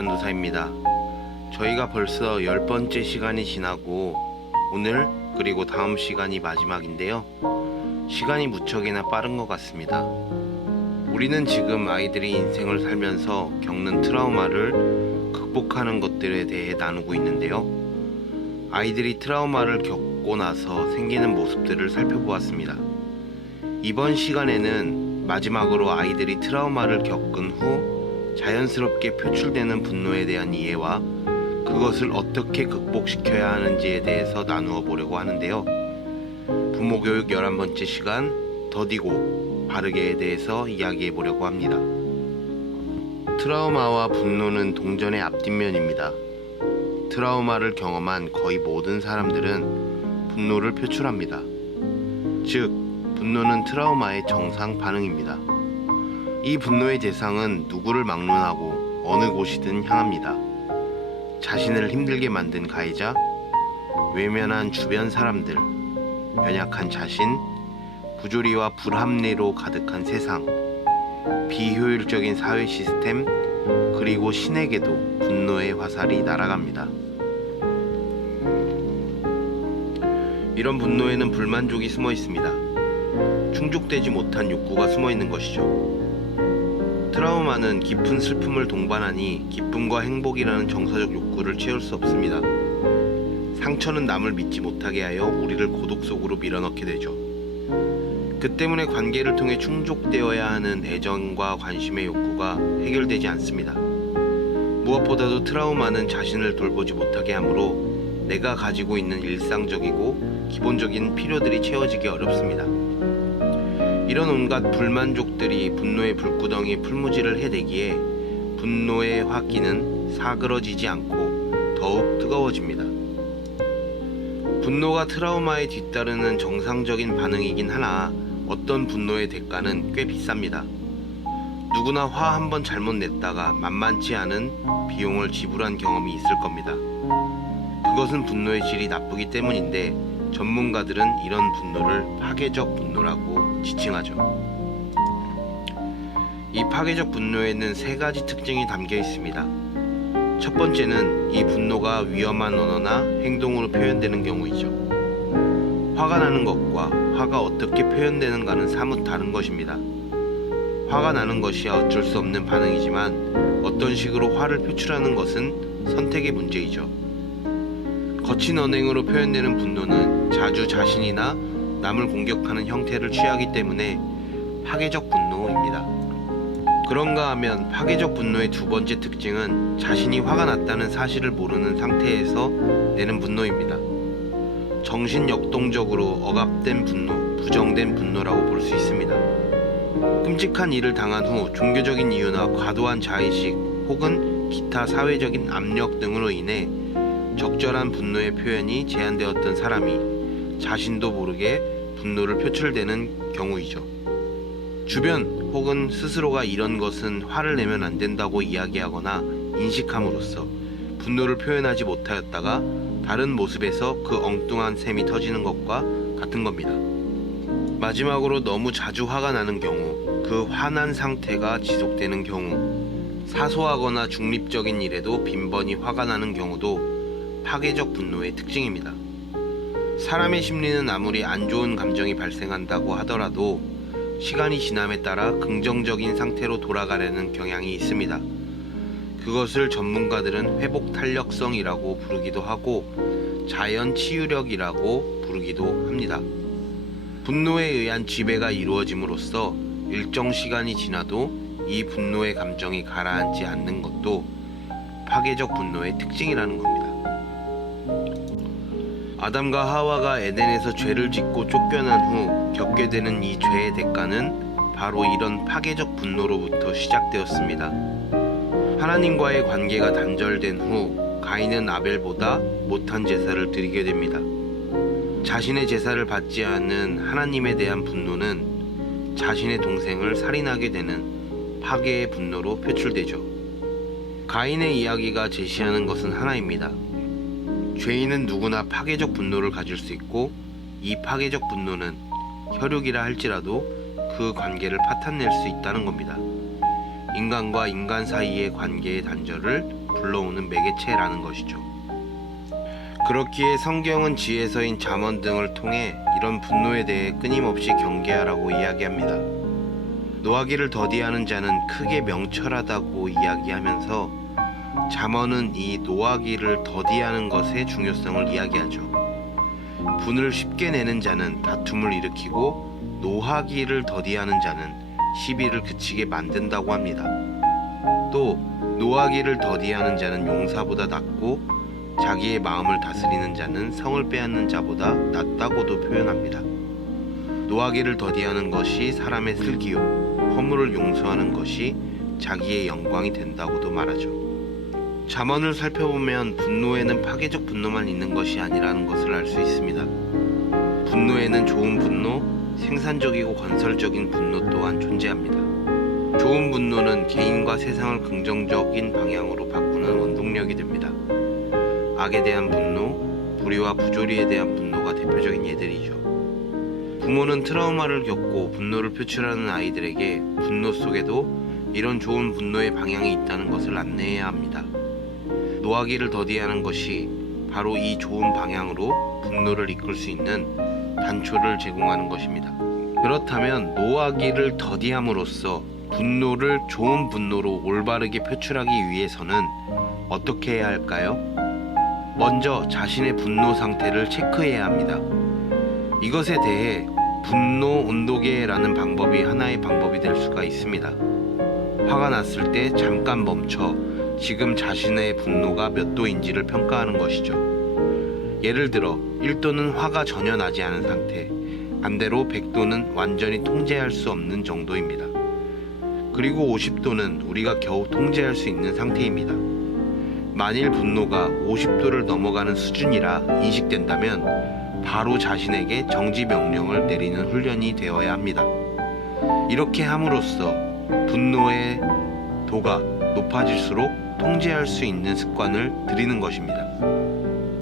전도사입니다. 저희가 벌써 10번째 시간이 지나고 오늘 그리고 다음 시간이 마지막인데요. 시간이 무척이나 빠른 것 같습니다. 우리는 지금 아이들이 인생을 살면서 겪는 트라우마를 극복하는 것들에 대해 나누고 있는데요. 아이들이 트라우마를 겪고 나서 생기는 모습들을 살펴보았습니다. 이번 시간에는 마지막으로 아이들이 트라우마를 겪은 후 자연스럽게 표출되는 분노에 대한 이해와 그것을 어떻게 극복시켜야 하는지에 대해서 나누어 보려고 하는데요. 부모교육 11번째 시간 더디고 바르게에 대해서 이야기해 보려고 합니다. 트라우마와 분노는 동전의 앞뒷면입니다. 트라우마를 경험한 거의 모든 사람들은 분노를 표출합니다. 즉, 분노는 트라우마의 정상 반응입니다. 이 분노의 대상은 누구를 막론하고 어느 곳이든 향합니다. 자신을 힘들게 만든 가해자, 외면한 주변 사람들, 연약한 자신, 부조리와 불합리로 가득한 세상, 비효율적인 사회 시스템, 그리고 신에게도 분노의 화살이 날아갑니다. 이런 분노에는 불만족이 숨어 있습니다. 충족되지 못한 욕구가 숨어 있는 것이죠. 트라우마는 깊은 슬픔을 동반하니 기쁨과 행복이라는 정서적 욕구를 채울 수 없습니다. 상처는 남을 믿지 못하게 하여 우리를 고독 속으로 밀어넣게 되죠. 그 때문에 관계를 통해 충족되어야 하는 애정과 관심의 욕구가 해결되지 않습니다. 무엇보다도 트라우마는 자신을 돌보지 못하게 하므로 내가 가지고 있는 일상적이고 기본적인 필요들이 채워지기 어렵습니다. 이런 온갖 불만족들이 분노의 불구덩이 풀무지를 해대기에 분노의 화기는 사그러지지 않고 더욱 뜨거워집니다. 분노가 트라우마에 뒤따르는 정상적인 반응이긴 하나 어떤 분노의 대가는 꽤 비쌉니다. 누구나 화 한 번 잘못 냈다가 만만치 않은 비용을 지불한 경험이 있을 겁니다. 그것은 분노의 질이 나쁘기 때문인데 전문가들은 이런 분노를 파괴적 분노라고 지칭하죠. 이 파괴적 분노에는 3가지 특징이 담겨 있습니다. 첫 번째는 이 분노가 위험한 언어나 행동으로 표현되는 경우이죠. 화가 나는 것과 화가 어떻게 표현되는가는 사뭇 다른 것입니다. 화가 나는 것이 어쩔 수 없는 반응이지만 어떤 식으로 화를 표출하는 것은 선택의 문제이죠. 거친 언행으로 표현되는 분노는 자주 자신이나 남을 공격하는 형태를 취하기 때문에 파괴적 분노입니다. 그런가 하면 파괴적 분노의 2번째 특징은 자신이 화가 났다는 사실을 모르는 상태에서 내는 분노입니다. 정신역동적으로 억압된 분노, 부정된 분노라고 볼 수 있습니다. 끔찍한 일을 당한 후 종교적인 이유나 과도한 자의식 혹은 기타 사회적인 압력 등으로 인해 적절한 분노의 표현이 제한되었던 사람이 자신도 모르게 분노를 표출되는 경우이죠. 주변 혹은 스스로가 이런 것은 화를 내면 안 된다고 이야기하거나 인식함으로써 분노를 표현하지 못하였다가 다른 모습에서 그 엉뚱한 셈이 터지는 것과 같은 겁니다. 마지막으로 너무 자주 화가 나는 경우, 그 화난 상태가 지속되는 경우, 사소하거나 중립적인 일에도 빈번히 화가 나는 경우도 파괴적 분노의 특징입니다. 사람의 심리는 아무리 안 좋은 감정이 발생한다고 하더라도 시간이 지남에 따라 긍정적인 상태로 돌아가려는 경향이 있습니다. 그것을 전문가들은 회복 탄력성이라고 부르기도 하고 자연 치유력이라고 부르기도 합니다. 분노에 의한 지배가 이루어짐으로써 일정 시간이 지나도 이 분노의 감정이 가라앉지 않는 것도 파괴적 분노의 특징이라는 겁니다. 아담과 하와가 에덴에서 죄를 짓고 쫓겨난 후 겪게 되는 이 죄의 대가는 바로 이런 파괴적 분노로부터 시작되었습니다. 하나님과의 관계가 단절된 후 가인은 아벨보다 못한 제사를 드리게 됩니다. 자신의 제사를 받지 않은 하나님에 대한 분노는 자신의 동생을 살인하게 되는 파괴의 분노로 표출되죠. 가인의 이야기가 제시하는 것은 하나입니다. 죄인은 누구나 파괴적 분노를 가질 수 있고 이 파괴적 분노는 혈육이라 할지라도 그 관계를 파탄낼 수 있다는 겁니다. 인간과 인간 사이의 관계의 단절을 불러오는 매개체라는 것이죠. 그렇기에 성경은 지혜서인 잠언 등을 통해 이런 분노에 대해 끊임없이 경계하라고 이야기합니다. 노하기를 더디하는 자는 크게 명철하다고 이야기하면서 잠언은 이 노하기를 더디하는 것의 중요성을 이야기하죠. 분을 쉽게 내는 자는 다툼을 일으키고 노하기를 더디하는 자는 시비를 그치게 만든다고 합니다. 또 노하기를 더디하는 자는 용사보다 낫고 자기의 마음을 다스리는 자는 성을 빼앗는 자보다 낫다고도 표현합니다. 노하기를 더디하는 것이 사람의 슬기요, 허물을 용서하는 것이 자기의 영광이 된다고도 말하죠. 잠언을 살펴보면 분노에는 파괴적 분노만 있는 것이 아니라는 것을 알 수 있습니다. 분노에는 좋은 분노, 생산적이고 건설적인 분노 또한 존재합니다. 좋은 분노는 개인과 세상을 긍정적인 방향으로 바꾸는 원동력이 됩니다. 악에 대한 분노, 불의와 부조리에 대한 분노가 대표적인 예들이죠. 부모는 트라우마를 겪고 분노를 표출하는 아이들에게 분노 속에도 이런 좋은 분노의 방향이 있다는 것을 안내해야 합니다. 노하기를 더디하는 것이 바로 이 좋은 방향으로 분노를 이끌 수 있는 단초를 제공하는 것입니다. 그렇다면 노하기를 더디함으로써 분노를 좋은 분노로 올바르게 표출하기 위해서는 어떻게 해야 할까요? 먼저 자신의 분노 상태를 체크해야 합니다. 이것에 대해 분노 온도계라는 방법이 하나의 방법이 될 수가 있습니다. 화가 났을 때 잠깐 멈춰 지금 자신의 분노가 몇 도인지를 평가하는 것이죠. 예를 들어 1도는 화가 전혀 나지 않은 상태, 반대로 100도는 완전히 통제할 수 없는 정도입니다. 그리고 50도는 우리가 겨우 통제할 수 있는 상태입니다. 만일 분노가 50도를 넘어가는 수준이라 인식된다면 바로 자신에게 정지 명령을 내리는 훈련이 되어야 합니다. 이렇게 함으로써 분노의 도가 높아질수록 통제할 수 있는 습관을 들이는 것입니다.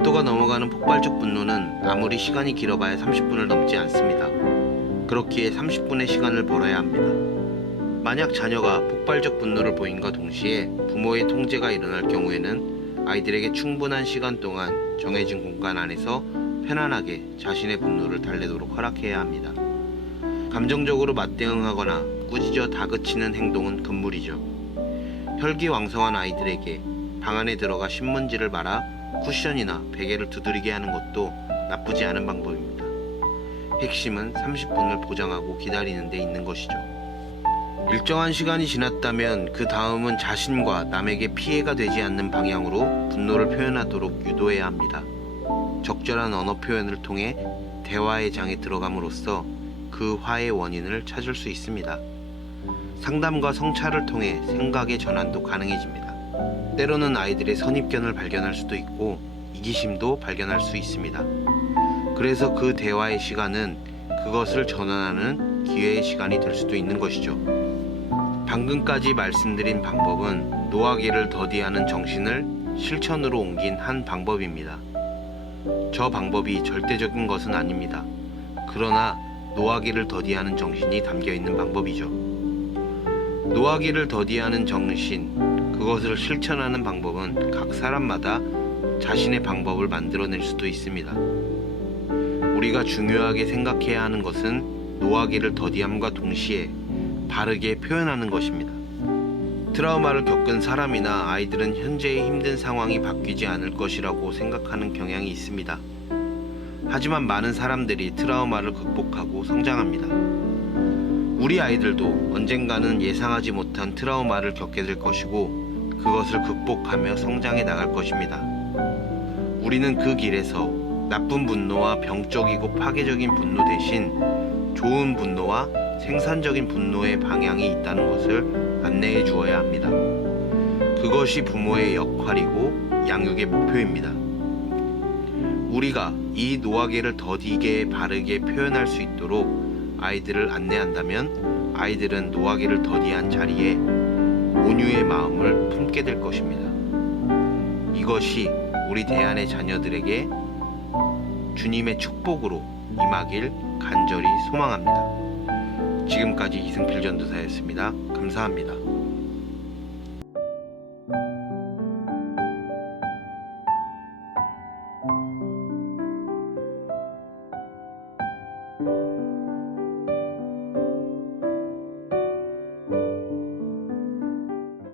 10도가 넘어가는 폭발적 분노는 아무리 시간이 길어봐야 30분을 넘지 않습니다. 그렇기에 30분의 시간을 벌어야 합니다. 만약 자녀가 폭발적 분노를 보임과 동시에 부모의 통제가 일어날 경우에는 아이들에게 충분한 시간 동안 정해진 공간 안에서 편안하게 자신의 분노를 달래도록 허락해야 합니다. 감정적으로 맞대응하거나 꾸짖어 다그치는 행동은 금물이죠. 혈기왕성한 아이들에게 방 안에 들어가 신문지를 말아 쿠션이나 베개를 두드리게 하는 것도 나쁘지 않은 방법입니다. 핵심은 30분을 보장하고 기다리는 데 있는 것이죠. 일정한 시간이 지났다면 그 다음은 자신과 남에게 피해가 되지 않는 방향으로 분노를 표현하도록 유도해야 합니다. 적절한 언어 표현을 통해 대화의 장에 들어감으로써 그 화의 원인을 찾을 수 있습니다. 상담과 성찰을 통해 생각의 전환도 가능해집니다. 때로는 아이들의 선입견을 발견할 수도 있고 이기심도 발견할 수 있습니다. 그래서 그 대화의 시간은 그것을 전환하는 기회의 시간이 될 수도 있는 것이죠. 방금까지 말씀드린 방법은 노하기를 더디하는 정신을 실천으로 옮긴 한 방법입니다. 저 방법이 절대적인 것은 아닙니다. 그러나 노하기를 더디하는 정신이 담겨 있는 방법이죠. 노하기를 더디하는 정신, 그것을 실천하는 방법은 각 사람마다 자신의 방법을 만들어낼 수도 있습니다. 우리가 중요하게 생각해야 하는 것은 노하기를 더디함과 동시에 바르게 표현하는 것입니다. 트라우마를 겪은 사람이나 아이들은 현재의 힘든 상황이 바뀌지 않을 것이라고 생각하는 경향이 있습니다. 하지만 많은 사람들이 트라우마를 극복하고 성장합니다. 우리 아이들도 언젠가는 예상하지 못한 트라우마를 겪게 될 것이고 그것을 극복하며 성장해 나갈 것입니다. 우리는 그 길에서 나쁜 분노와 병적이고 파괴적인 분노 대신 좋은 분노와 생산적인 분노의 방향이 있다는 것을 안내해 주어야 합니다. 그것이 부모의 역할이고 양육의 목표입니다. 우리가 이 노하기를 더디게 바르게 표현할 수 있도록 아이들을 안내한다면 아이들은 노하기를 더디한 자리에 온유의 마음을 품게 될 것입니다. 이것이 우리 대안의 자녀들에게 주님의 축복으로 임하길 간절히 소망합니다. 지금까지 이승필 전도사였습니다. 감사합니다.